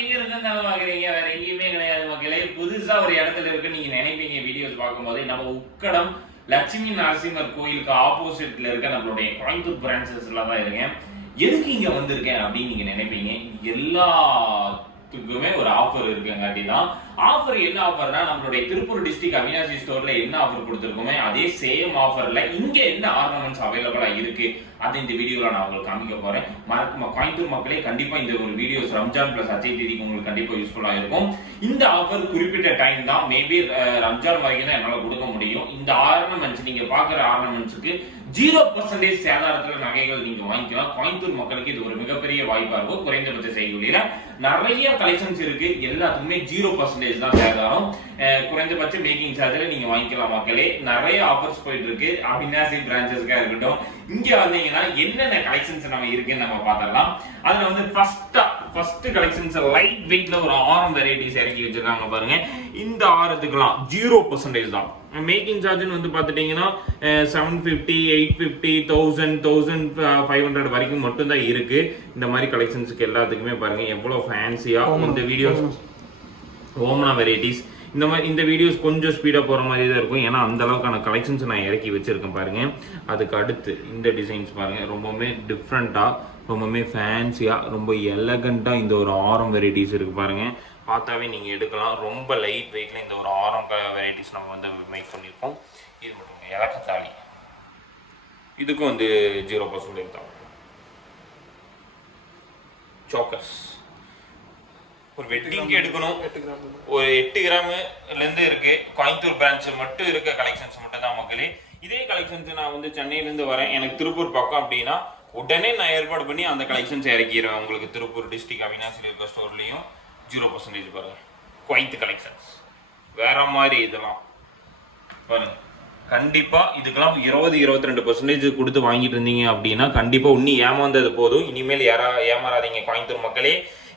எங்க இருக்குன்னு பாக்குறீங்க, வேற எங்கேயுமே கிடையாது மக்களே. புதுசா ஒரு இடத்துல இருக்கு நீங்க நினைப்பீங்க வீடியோஸ் பார்க்கும்போது. நம்ம உக்கடம் லட்சுமி நரசிம்மர் கோயிலுக்கு ஆப்போசிட்ல இருக்க நம்மளுடைய கோயம்புத்தூர் பிரான்ச்சஸ்ல தான் இருக்கேன். எதுக்கு இங்க வந்திருக்கேன் அப்படின்னு நீங்க நினைப்பீங்க. எல்லாத்துக்குமே ஒரு ஆஃபர் இருக்குங்காட்டி தான். ஆஃபர் என்ன ஆஃபர்னா, நம்மளுடைய திருப்பூர் டிஸ்ட்ரிக்ட் அவினாசி ஸ்டோர்ல என்ன ஆஃபர் கொடுத்துருக்கோமே அதே சேம் ஆஃபர்ல இங்க என்ன ஆர்னமெண்ட்ஸ் அவைலபிளா இருக்கு அது இந்த வீடியோல நான் உங்களுக்கு காமிக்க போறேன். கோயம்புத்தூர் மக்களே கண்டிப்பா இந்த ஒரு வீடியோஸ் ரம்ஜான் பிளஸ் அஜய் தேதிக்கு உங்களுக்கு கண்டிப்பா யூஸ்ஃபுல்லா இருக்கும். இந்த ஆஃபர் குறிப்பிட்ட டைம் தான், மேபி ரம்ஜான் வரைக்கும் தான் என்னால கொடுக்க முடியும். இந்த ஆர்னமெண்ட்ஸ் நீங்க பாக்குற ஆர்னமெண்ட்ஸ்க்கு 0% சேதாரத்துல நகைகள் நீங்க வாங்கிக்கலாம். கோயம்புத்தூர் மக்களுக்கு இது ஒரு மிகப்பெரிய வாய்ப்பா இருக்கும். குறைந்தபட்ச செய்கூலியில நிறைய கலெக்ஷன்ஸ் இருக்கு, எல்லாத்துக்குமே 0% தான் சேதாரம். குறைந்தபட்ச மேக்கிங் சார்ஜ்ல நீங்க வாங்கிக்கலாம் மக்களே. நிறைய ஆஃபர்ஸ் போயிட்டு இருக்கு அவினாசி பிரான்ச்சஸ்க்கா இருக்கட்டும். இங்க வந்தீங்கன்னா என்னென்ன கலெக்ஷன்ஸ் நம்ம இருக்குன்னு நம்ம பார்த்தலாம். அதுல வந்து ஃபர்ஸ்ட் கலெக்ஷன்ஸ் லைட் வெயிட்ல ஒரு ஆரம் வெரைட்டிஸ் இறக்கி வச்சிருக்காங்க பாருங்க. இந்த ஆரத்துக்குலாம் 0% தான். மேக்கிங் சார்ஜ் வந்து பாத்துட்டீங்கன்னா 750, 850, 1000, 1500 வரைக்கும் மட்டும் தான் இருக்கு. இந்த மாதிரி கலெக்ஷன்ஸ்க்கு எல்லாத்துக்குமே பாருங்க எவ்வளவு ஃபேன்சியா இந்த வீடியோஸ் ஓமனா வெரைட்டிஸ். இந்த வீடியோஸ் கொஞ்சம் ஸ்பீடா போற மாதிரி தான் இருக்கும், ஏன்னா அந்த அளவுக்கான கலெக்ஷன்ஸ் நான் இறக்கி வச்சிருக்கேன் பாருங்க. அதுக்கு அடுத்து இந்த டிசைன்ஸ் பாருங்க, ரொம்பவுமே டிஃப்ரெண்டா, ரொம்பவுமே ஃபேன்சியா, ரொம்ப எலகண்டா இந்த ஒரு ஆரம் வெரைட்டிஸ் இருக்கு பாருங்க. பார்த்தாவே நீங்க எடுக்கலாம். ரொம்ப லைட் வெயிட்ல இந்த ஒரு ஆரம் வெரைட்டிஸ் நம்ம வந்து மேக் பண்ணியிருக்கோம். இது மட்டும் இலக்கத்தாளி, இதுக்கும் வந்து 0% தான். சோக்கர்ஸ் ஒரு வெட்டிங்க்கு எடுக்கணும், ஒரு 8 கிராம்ல இருந்து இருக்கு. கோயம்புத்தூர் பிரான்ச் மட்டும் இருக்க கலெக்ஷன்ஸ் மட்டும் தான் மக்களே. இதே கலெக்ஷன்ஸ் நான் வந்து சென்னையில இருந்து வரேன், எனக்கு திருப்பூர் பக்கம் அப்படின்னா உடனே நான் ஏற்பாடு பண்ணி அந்த கலெக்ஷன்ஸ் இறக்கிடுவேன். உங்களுக்கு திருப்பூர் டிஸ்ட்ரிக்ட் அவினாசியில் இருக்க ஸ்டோர்லையும் 0% பாருங்க. குவைத் கலெக்ஷன்ஸ் வேற மாதிரி இதெல்லாம் பாருங்க. கண்டிப்பா இதுக்கெல்லாம் 20-22% கொடுத்து வாங்கிட்டு இருந்தீங்க அப்படின்னா கண்டிப்பா இன்னும் ஏமாந்தது போதும். இனிமேல் ஏமாறாதீங்க கோயம்புத்தூர் மக்களே.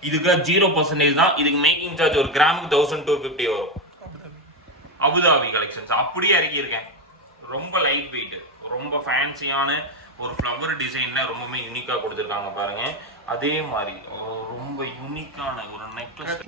இதுக்கு 0% தான். இதுக்கு மேக்கிங் சார்ஜ் ஒரு கிராமுக்கு 1250 வரும். அபுதாபி கலெக்ஷன்ஸ் அப்படியே இறக்கியிருக்கேன். ரொம்ப லைட் வெயிட், ரொம்ப ஃபேன்சியான ஒரு ஃப்ளவர் டிசைன்ல ரொம்பவே யூனிக்கா கொடுத்துருக்காங்க பாருங்க. அதே மாதிரி ரொம்ப யூனிக்கான ஒரு நெக்லஸ்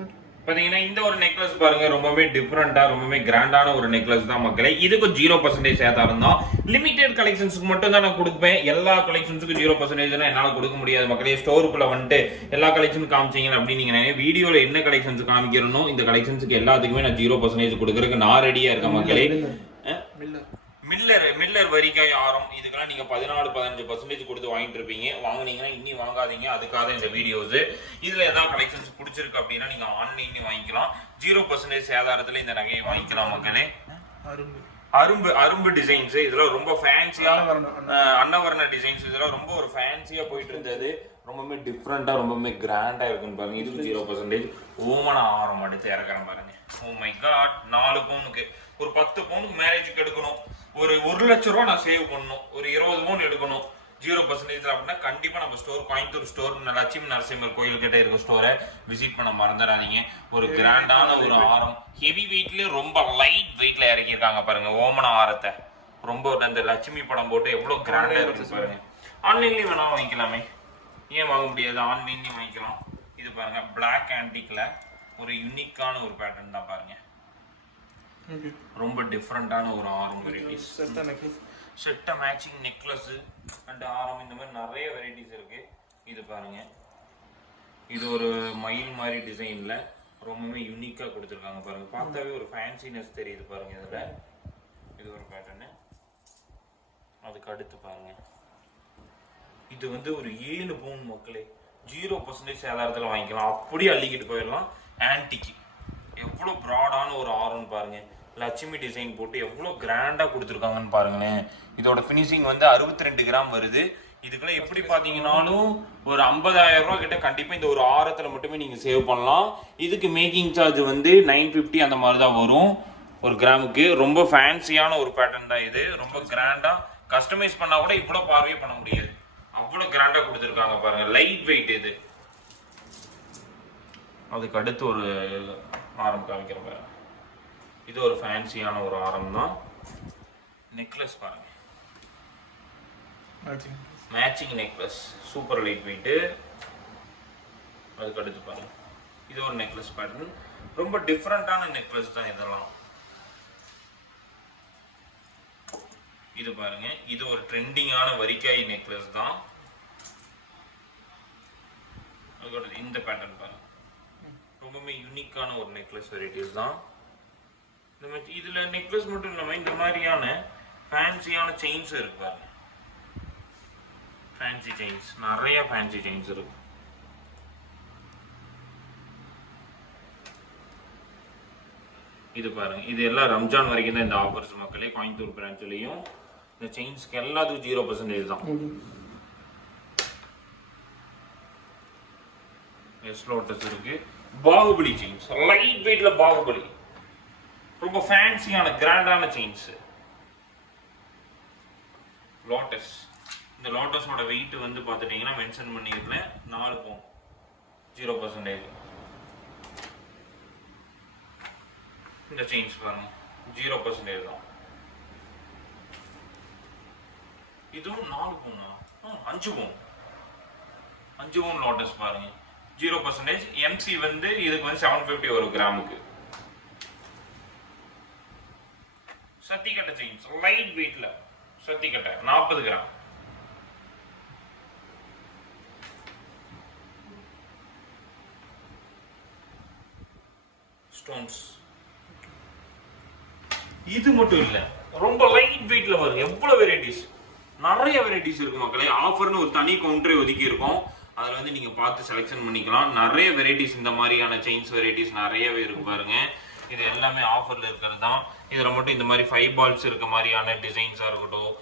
பாத்தீங்கன்னா, இந்த ஒரு நெக்லஸ் பாருங்க, ரொம்பவே டிஃப்ரெண்டா, ரொம்பவே கிராண்டான ஒரு நெக்லஸ் தான் மக்களே. இதுக்கும் 0% சேதாரம் தான். லிமிடெட் கலெக்ஷன்ஸ்க்கு மட்டும் தான் நான் கொடுப்பேன். எல்லா கலெக்ஷன்ஸுக்கும் 0% என்னால கொடுக்க முடியாது மக்களே. ஸ்டோருக்குள்ள வந்துட்டு எல்லா கலெக்ஷனும் காமிச்சிங்க அப்படின்னு நீங்க வீடியோல என்ன கலெக்ஷன்ஸ் காமிக்கிறனோ இந்த கலெக்ஷன்ஸுக்கு எல்லாத்துக்குமே நான் 0% கொடுக்கறதுக்கு நான் ரெடியா இருக்கேன் மக்களே. மில்லர் வரிக்காய் ஆரம் இதுக்கெல்லாம் நீங்க 14-15% கொடுத்து வாங்கிட்டு இருப்பீங்க. வாங்குனீங்கன்னா இன்னி வாங்காதீங்க, அதுக்காக இந்த வீடியோஸ். இதுல ஏதாவது கலெக்ஷன்ஸ் பிடிச்சிருக்கு அப்படின்னா நீங்க ஆன்லைன்ல வாங்கிக்கலாம். 0% சேதாரத்துல இந்த நகையை வாங்கிக்கலாம் மக்களே. அரும்பு டிசைன்ஸ் இதெல்லாம் ரொம்ப ஃபேன்சியா, அன்னவர்ண டிசைன்ஸ் இதெல்லாம் ரொம்ப ஒரு ஃபேன்சியா போயிட்டு இருந்தது. ரொம்பவே டிஃப்ரெண்டா, ரொம்பவே கிராண்டா இருக்குன்னு பாருங்க. இதுக்கு 0% ஓமன ஆரம் அடுத்து இறக்குறேன் பாருங்க. ஓ மை காட், 4 பவுனுக்கு ஒரு 10 பவுனுக்கு மேரேஜுக்கு எடுக்கணும். ஒரு 1 லட்சம் ரூபா நான் சேவ் பண்ணணும். ஒரு 20 பவுன் எடுக்கணும் 0% அப்படின்னா கண்டிப்பா நம்ம ஸ்டோர் கோயம்புத்தூர் ஸ்டோர் லட்சுமி நரசிம்மர் கோயில் கிட்ட இருக்க ஸ்டோரை விசிட் பண்ண மறந்துடாதீங்க. ஒரு கிராண்டான ஒரு ஆரம், ஹெவி வெயிட்லயே ரொம்ப லைட் வெயிட்ல இறக்கியிருக்காங்க பாருங்க. ஓமன ஆரத்தை ரொம்ப அந்த லட்சுமி படம் போட்டு எவ்வளவு கிராண்டா இருக்கு பாருங்க. ஆன்லைன்லயும் வேணா வாங்கிக்கலாமே, ஏன் வாங்க முடியாது? ஆன்லைன்லயும் வாங்கிக்கலாம். இது பாருங்க, பிளாக் ஆன்டிக்ல ஒரு யூனிக்கான ஒரு பேட்டர்ன் தான் பாருங்க. ரொம்ப டிஃப்ரெண்டான ஒரு ஆரம் வெரைட்டிஸ், செட்ட மேட்சிங் நெக்லஸ் அண்ட் ஆரம், இந்த மாதிரி நிறைய வெரைட்டிஸ் இருக்கு. இது பாருங்க, இது ஒரு மயில் மாதிரி டிசைன்ல ரொம்பவே யூனிக்கா கொடுத்துருக்காங்க பாருங்க. பார்த்தாவே ஒரு ஃபேன்சினஸ் தெரியுது பாருங்க. இதுல இது ஒரு பேட்டர்னு. அதுக்கு அடுத்து பாருங்க, இது வந்து ஒரு 7 பவுன் மக்களே. 0% சேதாரத்துல வாங்கிக்கலாம், அப்படியே அள்ளிக்கிட்டு போயிடலாம். ஆன்டிக்கு எவ்வளவு ப்ராடான ஒரு ஆரம் பாருங்க. லட்சுமி டிசைன் போட்டு எவ்வளவு கிராண்டா கொடுத்துருக்காங்கன்னு பாருங்களேன். இதோட ஃபினிஷிங் வந்து 62 கிராம் வருது. இதுக்குள்ள எப்படி பாத்தீங்கன்னாலும் ஒரு 50,000 ரூபாய் கிட்ட கண்டிப்பா இந்த ஒரு ஆரத்துல மட்டுமே நீங்க சேவ் பண்ணலாம். இதுக்கு மேக்கிங் சார்ஜ் வந்து 950 அந்த மாதிரி தான் வரும் ஒரு கிராமுக்கு. ரொம்ப ஃபேன்சியான ஒரு பேட்டர்ன் தான் இது. ரொம்ப கிராண்டா கஸ்டமைஸ் பண்ணா கூட இவ்வளவு பார்வையே பண்ண முடியாது, அவ்வளவு கிராண்டா கொடுத்துருக்காங்க பாருங்க. லைட் வெயிட் இது. அதுக்கு அடுத்து ஒரு ஆரம் காமிக்கிற பாருங்க. இது ஒரு ஃபேன்சியான ஒரு ஆரம் தான். நெக்லஸ் பாருங்க, matching necklace, super light weight. அதுக்கு அடுத்து பாருங்க, இது ஒரு நெக்லஸ் பேட்டர்ன். ரொம்ப டிஃப்ரெண்டான நெக்லஸ் தான் இதெல்லாம். இது பாருங்க, இது ஒரு ட்ரெண்டிங்கான வரிக்காய் நெக்லஸ் தான். இந்த பேட்டர்ன் பாருங்க, ரொம்பவே யூனிக்கான ஒரு நெக்லஸ் வெரைட்டிஸ் தான். இதுல நெக்லஸ் மட்டும் இல்லாம இந்த மாதிரியான ஃபேன்சியான செயின்ஸ் இருக்கு பாருங்க. ஃபேன்சி செயின்ஸ், நிறைய ஃபேன்சி செயின்ஸ் இருக்கு. இது பாருங்க, இது எல்லாம் ரம்ஜான் வரைக்கும் தான் இந்த ஆஃபர்ஸ் மக்களே. கோயம்புத்தூர் பிரான்ச்லயும் இந்த செயின்ஸ்க்கு எல்லாத்துக்கும் 0% தான். லோட்டஸ் இருக்கு. பாகுபலி செயின்ஸ், லைட் வெயிட்ல பாகுபலி, ரொம்ப ஃபேன்சியான கிராண்டான செயின்ஸ். லோட்டஸ், இந்த லோட்டஸோட வெயிட் வந்து பார்த்துட்டீங்கன்னா மென்ஷன் பண்ணியிருந்தேன் 4 பவுன், 0%. இந்த செயின்ஸ் பாருங்க 0% தான். இதுவும் 4 பவுனா, 5 பவுன், 5 பவுன் லோட்டஸ் பாருங்க 0%. MC வந்து இதுக்கு வந்து 750 ஒரு கிராமுக்கு. சத்திக்கட்டை செயின்ஸ், லைட் வெயிட்ல சத்திக்கட்டை 40 கிராம். ஸ்டோன்ஸ், இது மட்டும் இல்ல, ரொம்ப லைட் வெயிட்ல வரும். எவ்வளவு வெரைட்டிஸ், நிறைய வெரைட்டிஸ் இருக்கு மக்களே. ஆஃபர்னு ஒரு தனி கவுண்டரே ஒதுக்கி இருக்கும், அதில் வந்து நீங்கள் பார்த்து செலெக்ஷன் பண்ணிக்கலாம். நிறைய வெரைட்டிஸ், இந்த மாதிரியான செயின்ஸ் வெரைட்டிஸ் நிறையவே இருக்கு பாருங்க. இது எல்லாமே ஆஃபரில் இருக்கிறது தான். இதில் மட்டும் இந்த மாதிரி 5 பால்ஸ் இருக்க மாதிரியான டிசைன்ஸாக இருக்கட்டும்,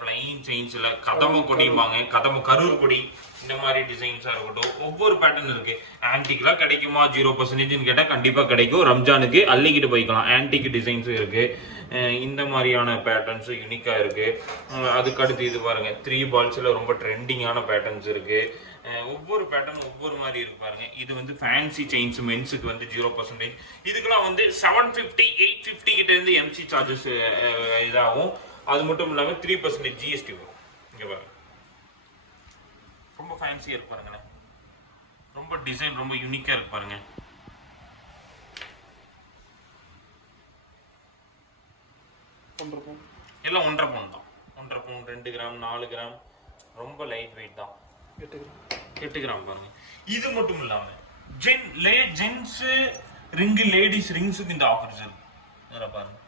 பிளைன் செயின்ஸில் கதம்ப கொடிம்பாங்க, கதம்ப கரூர் கொடி, இந்த மாதிரி டிசைன்ஸாக இருக்கட்டும், ஒவ்வொரு பேட்டர்ன் இருக்கு. ஆன்டிக்லாம் கிடைக்குமா 0%ன்னு கேட்டால் கண்டிப்பாக கிடைக்கும். ரம்ஜானுக்கு அள்ளிக்கிட்டு போய்க்கலாம். ஆன்டிக் டிசைன்ஸும் இருக்கு, இந்த மாதிரியான பேட்டர்ன்ஸும் யூனிக்காக இருக்கு. அதுக்கடுத்து இது பாருங்க, 3 பால்ஸில் ரொம்ப ட்ரெண்டிங்கான பேட்டர்ன்ஸ் இருக்கு. ஒவ்வொரு பேட்டர்ன் ஒவ்வொரு மாதிரி இருக்கு பாருங்க. இது வந்து ஃபேன்சி செயின்ஸ் மென்ஸுக்கு வந்து 0%. இதுக்கெல்லாம் வந்து 750 850 கிட்ட இருந்து MC சார்ஜஸ் இதாகும். அது மட்டும் இல்லாமல் 3% GST வரும். இங்க பாருங்க, ரொம்ப ஃபேன்சியா இருக்கு பாருங்களேன். ரொம்ப டிசைன் ரொம்ப யூனிக்கா இருக்கு பாருங்க. எல்லாம் 1.5 பவுன் தான். 1.5 பவுன், 2 கிராம், 4 கிராம், ரொம்ப லைட் வெயிட் தான். 8 கிராம் பாருங்க. இது மட்டும் இல்லாம ஜென்ஸ் ரிங்கு, லேடிஸ் ரிங்ஸுக்கு இந்த ஆஃபர்ஸ் இருக்கு. இதில் பாருங்க,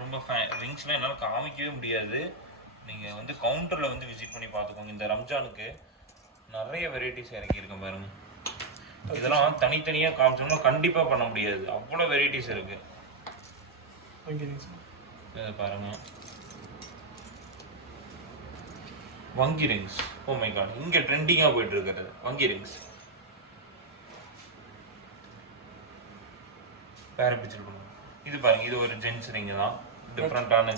ரொம்ப ரிங்ஸ்லாம் என்னால் காமிக்கவே முடியாது. நீங்கள் வந்து கவுண்டரில் வந்து விசிட் பண்ணி பார்த்துக்கோங்க. இந்த ரம்ஜானுக்கு நிறைய வெரைட்டிஸ் இறக்கியிருக்கேன் பாருங்க. இதெல்லாம் தனித்தனியாக காமிச்சோம்னா கண்டிப்பாக பண்ண முடியாது, அவ்வளோ வெரைட்டிஸ் இருக்கு. இதை பாருங்க, வங்கி ரிங்ஸ். ஓ மை காட், இங்க ட்ரெண்டிங்கா போயிட்டு இருக்கிறது வங்கி ரிங்ஸ். வேற பிக்சர் பண்ணுங்க. இது பாருங்க, இது ஒரு ஜென்ஸ் ரிங் தான், டிஃப்ரெண்டான